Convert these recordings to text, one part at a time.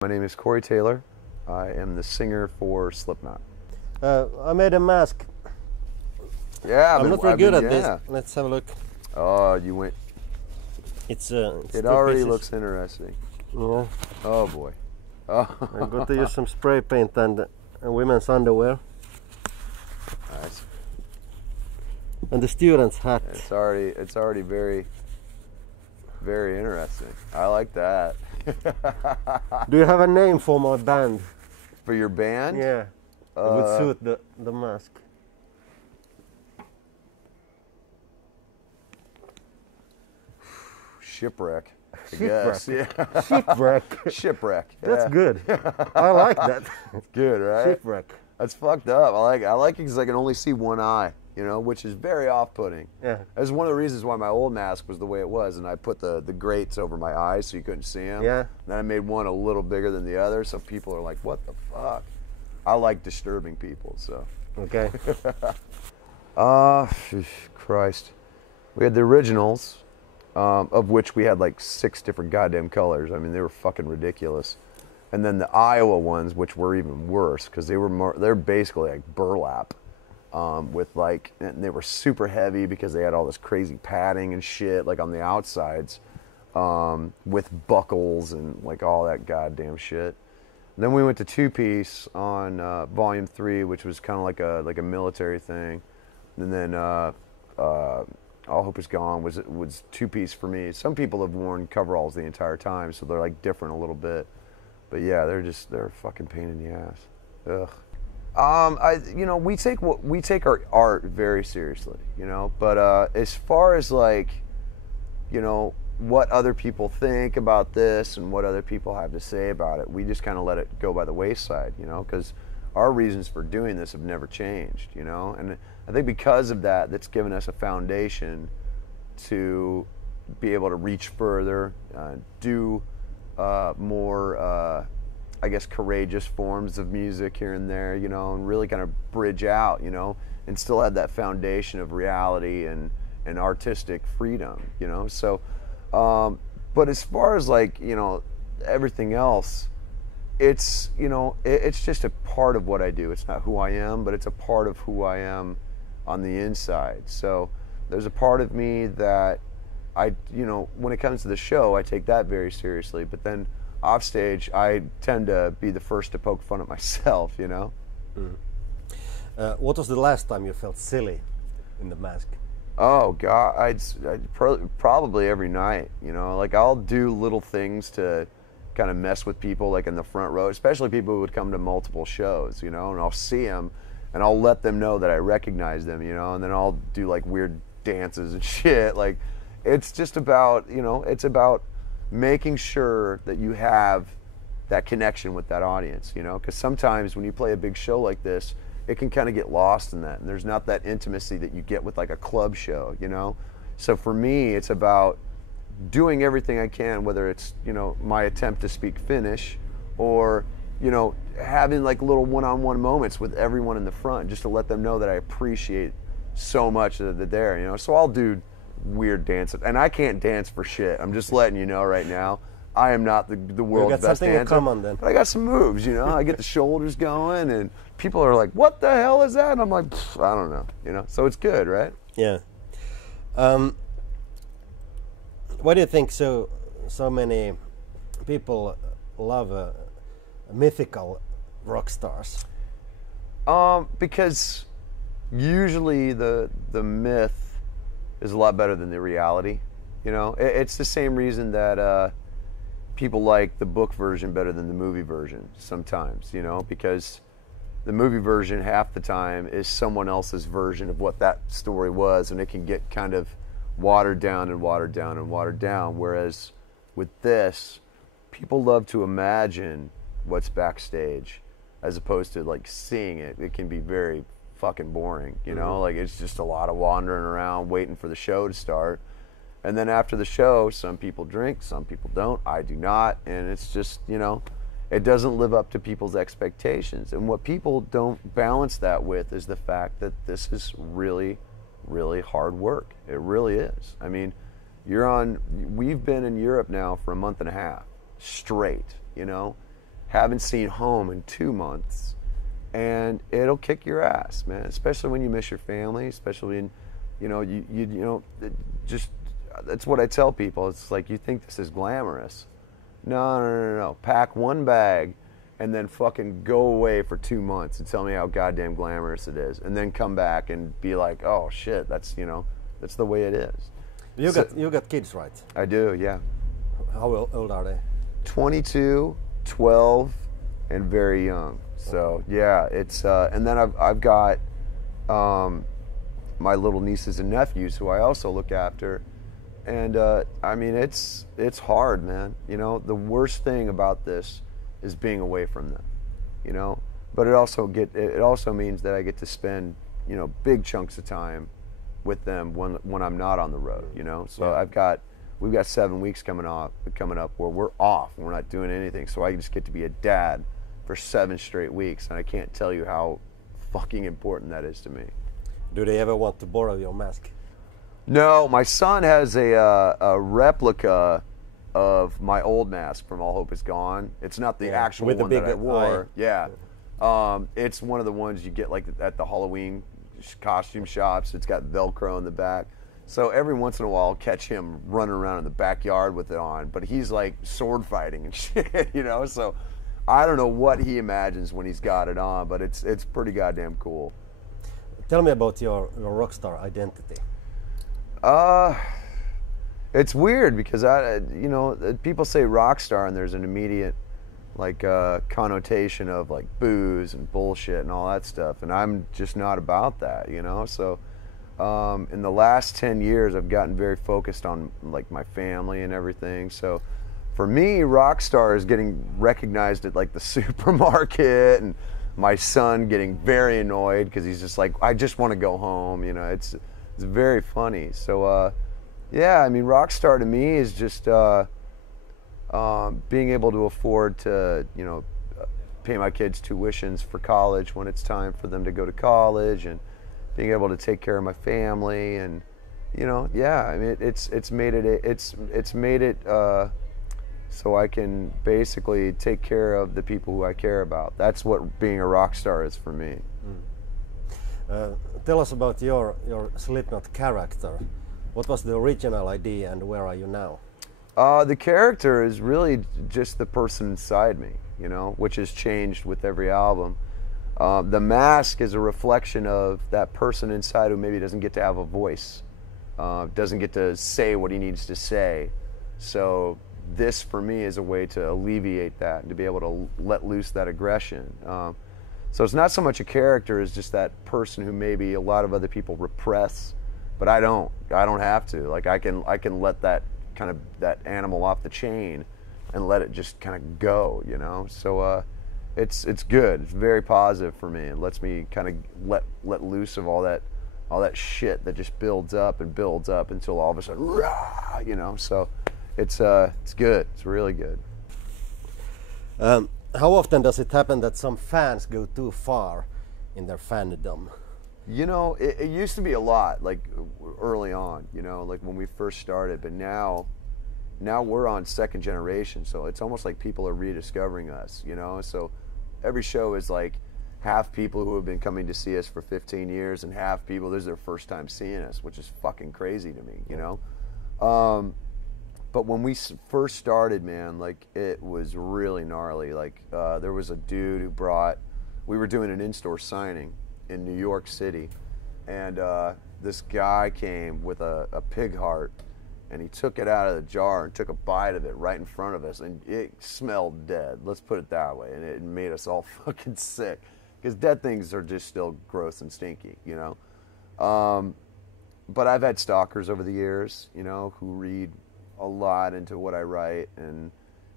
My name is Corey Taylor. I am the singer for Slipknot. I made a mask. Yeah, I'm not very good at this. Let's have a look. Oh, you went. It's It already looks interesting. Yeah. Oh boy. Oh. I'm going to use some spray paint and women's underwear. Nice. And the student's hat. It's already very interesting. I like that. Do you have a name for my band? For your band? Yeah. It would suit the mask. Shipwreck, I guess. Yeah. Shipwreck. Shipwreck. That's Yeah. good. I like that. Good, right? Shipwreck. That's fucked up. I like it because I can only see one eye, you know, which is very off-putting. Yeah. That's one of the reasons why my old mask was the way it was, and I put the grates over my eyes so you couldn't see them. Yeah. And then I made one a little bigger than the other, so people are like, "What the fuck?" I like disturbing people, so. Okay. Christ. We had the originals, of which we had like 6 different goddamn colors. I mean, they were fucking ridiculous. And then the Iowa ones, which were even worse, because they're basically like burlap, with like, and they were super heavy because they had all this crazy padding and shit, like on the outsides, with buckles and like all that goddamn shit. And then we went to 2-piece on Volume 3, which was kind of like a military thing. And then All Hope Is Gone was 2-piece for me. Some people have worn coveralls the entire time, so they're like different a little bit. But yeah, they're a fucking pain in the ass. Ugh. We take our art very seriously, you know. But as far as like, you know, what other people think about this and what other people have to say about it, we just kind of let it go by the wayside, you know, because our reasons for doing this have never changed, you know. And I think because of that, that's given us a foundation to be able to reach further, do more, I guess, courageous forms of music here and there, you know, and really kind of bridge out, you know, and still have that foundation of reality and artistic freedom, you know. So, but as far as like, you know, everything else, it's, you know, it's just a part of what I do. It's not who I am, but it's a part of who I am on the inside. So there's a part of me that you know, when it comes to the show, I take that very seriously, but then off stage, I tend to be the first to poke fun at myself, you know? What was the last time you felt silly in the mask? Oh God, I'd probably every night, you know, like I'll do little things to kind of mess with people, like in the front row, especially people who would come to multiple shows, you know, and I'll see them and I'll let them know that I recognize them, you know, and then I'll do like weird dances and shit. Like, it's just about, you know, it's about making sure that you have that connection with that audience, you know, because sometimes when you play a big show like this, it can kind of get lost in that, and there's not that intimacy that you get with like a club show, you know. So for me, it's about doing everything I can, whether it's, you know, my attempt to speak Finnish or, you know, having like little one-on-one moments with everyone in the front just to let them know that I appreciate so much that they're there, you know. So I'll do weird dances, and I can't dance for shit. I'm just letting you know right now. I am not the world's best dancer. Come on, then. But I got some moves, you know. I get the shoulders going, and people are like, "What the hell is that?" And I'm like, "I don't know," you know. So it's good, right? Yeah. Why do you think so many people love mythical rock stars? Because usually the myth is a lot better than the reality, you know. It's the same reason that people like the book version better than the movie version sometimes, you know, because the movie version half the time is someone else's version of what that story was, and it can get kind of watered down and watered down and watered down, whereas with this, people love to imagine what's backstage as opposed to like seeing it. It can be very fucking boring, you know. Like, it's just a lot of wandering around waiting for the show to start, and then after the show, some people drink, some people don't. I do not, and it's just, you know, it doesn't live up to people's expectations. And what people don't balance that with is the fact that this is really, really hard work. It really is. I mean, we've been in Europe now for a month and a half straight, you know, haven't seen home in 2 months, and it'll kick your ass, man. Especially when you miss your family, especially when, you know, just that's what I tell people. It's like, you think this is glamorous. No, no, no, no, no. Pack one bag and then fucking go away for 2 months and tell me how goddamn glamorous it is, and then come back and be like, oh shit, that's that's the way it is. You got kids, right? I do, yeah. How old are they? 22, 12, and very young. So yeah, it's and then I've got my little nieces and nephews who I also look after, and I mean it's hard, man. The worst thing about this is being away from them, but it also means that I get to spend big chunks of time with them when I'm not on the road, So yeah. We've got 7 weeks coming up where we're off and we're not doing anything, so I just get to be a dad for 7 straight weeks, and I can't tell you how fucking important that is to me. Do they ever want to borrow your mask? No, my son has a replica of my old mask from All Hope Is Gone. It's not the actual with one the big that I wore. eye. Yeah, it's one of the ones you get like at the Halloween costume shops. It's got Velcro in the back. So every once in a while, I'll catch him running around in the backyard with it on. But he's like sword fighting and shit, So I don't know what he imagines when he's got it on, but it's pretty goddamn cool. Tell me about your rock star identity. It's weird because people say rock star and there's an immediate connotation of like booze and bullshit and all that stuff, and I'm just not about that, So in the last 10 years, I've gotten very focused on like my family and everything. So for me, rock star is getting recognized at like the supermarket, and my son getting very annoyed because he's just like, I just want to go home. It's very funny. So yeah, I mean, rock star to me is just being able to afford to pay my kids' tuitions for college when it's time for them to go to college, and being able to take care of my family, and yeah, I mean, it's made it so I can basically take care of the people who I care about. That's what being a rock star is for me. Tell us about your Slipknot character. What was the original idea, and where are you now? The character is really just the person inside me, which has changed with every album. The mask is a reflection of that person inside who maybe doesn't get to have a voice, doesn't get to say what he needs to say. So this, for me, is a way to alleviate that and to be able to let loose that aggression. So it's not so much a character as just that person who maybe a lot of other people repress, but I don't have to. Like I can let that kind of that animal off the chain and let it just kind of go, So it's good. It's very positive for me. It lets me kind of let loose of all that shit that just builds up and builds up until all of a sudden, rah, So it's good. It's really good. How often does it happen that some fans go too far in their fandom? It used to be a lot, like early on, like when we first started, but now we're on second generation, so it's almost like people are rediscovering us, So every show is like half people who have been coming to see us for 15 years and half people, this is their first time seeing us, which is fucking crazy to me, But when we first started, man, like it was really gnarly. Like there was a dude who we were doing an in-store signing in New York City, and this guy came with a pig heart, and he took it out of the jar and took a bite of it right in front of us, and it smelled dead. Let's put it that way, and it made us all fucking sick, because dead things are just still gross and stinky, But I've had stalkers over the years, who read a lot into what I write and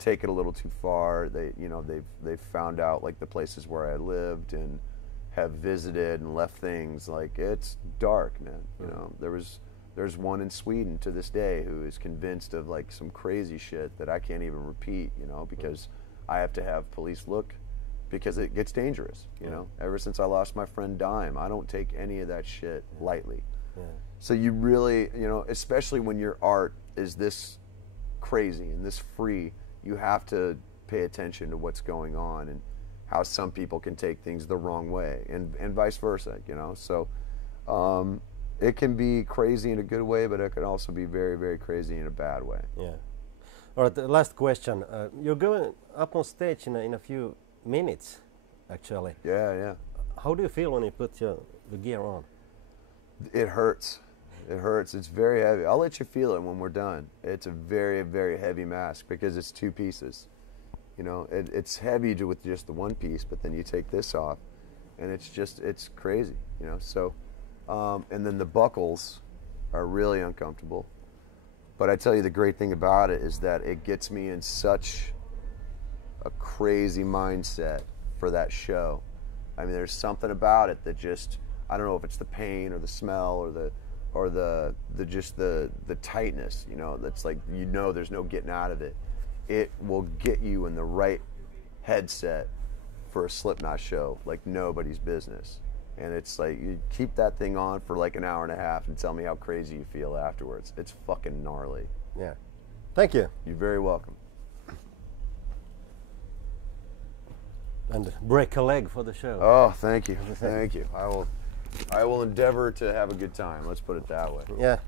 take it a little too far. They've found out like the places where I lived and have visited and left things. Like, it's dark, man. There's one in Sweden to this day who is convinced of like some crazy shit that I can't even repeat, because I have to have police look, because it gets dangerous, Ever since I lost my friend Dime, I don't take any of that shit lightly. Yeah. So you really, especially when your art is this crazy and this free, you have to pay attention to what's going on and how some people can take things the wrong way, and vice versa, you know. So it can be crazy in a good way, but it can also be very, very crazy in a bad way. Yeah. All right, the last question. You're going up on stage in a few minutes, actually. Yeah, yeah. How do you feel when you put the gear on? It hurts. It hurts. It's very heavy. I'll let you feel it when we're done. It's a very, very heavy mask because it's 2 pieces. You know, it's heavy with just the 1 piece, but then you take this off, and it's crazy. You know, so and then the buckles are really uncomfortable. But I tell you, the great thing about it is that it gets me in such a crazy mindset for that show. I mean, there's something about it that just, I don't know if it's the pain or the smell or the just the tightness, you know, that's like, you know, there's no getting out of it. It will get you in the right headset for a Slipknot show like nobody's business. And it's like, you keep that thing on for like an hour and a half and tell me how crazy you feel afterwards. It's fucking gnarly. Yeah. Thank you. You're very welcome. And break a leg for the show. Oh, thank you. Thank you. I will endeavor to have a good time. Let's put it that way. Yeah.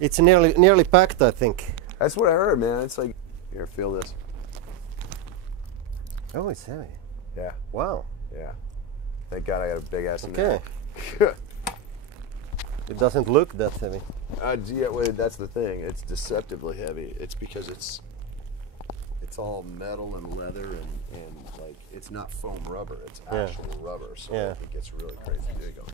It's nearly packed, I think. That's what I heard, man. It's like, here, feel this. Oh, it's heavy. Yeah. Wow. Yeah. Thank God I got a big ass Okay. neck. It doesn't look that heavy. Yeah, well, that's the thing. It's deceptively heavy. It's because it's all metal and leather and like, it's not foam rubber. It's actual rubber. So Yeah. I think it's really crazy. There you go.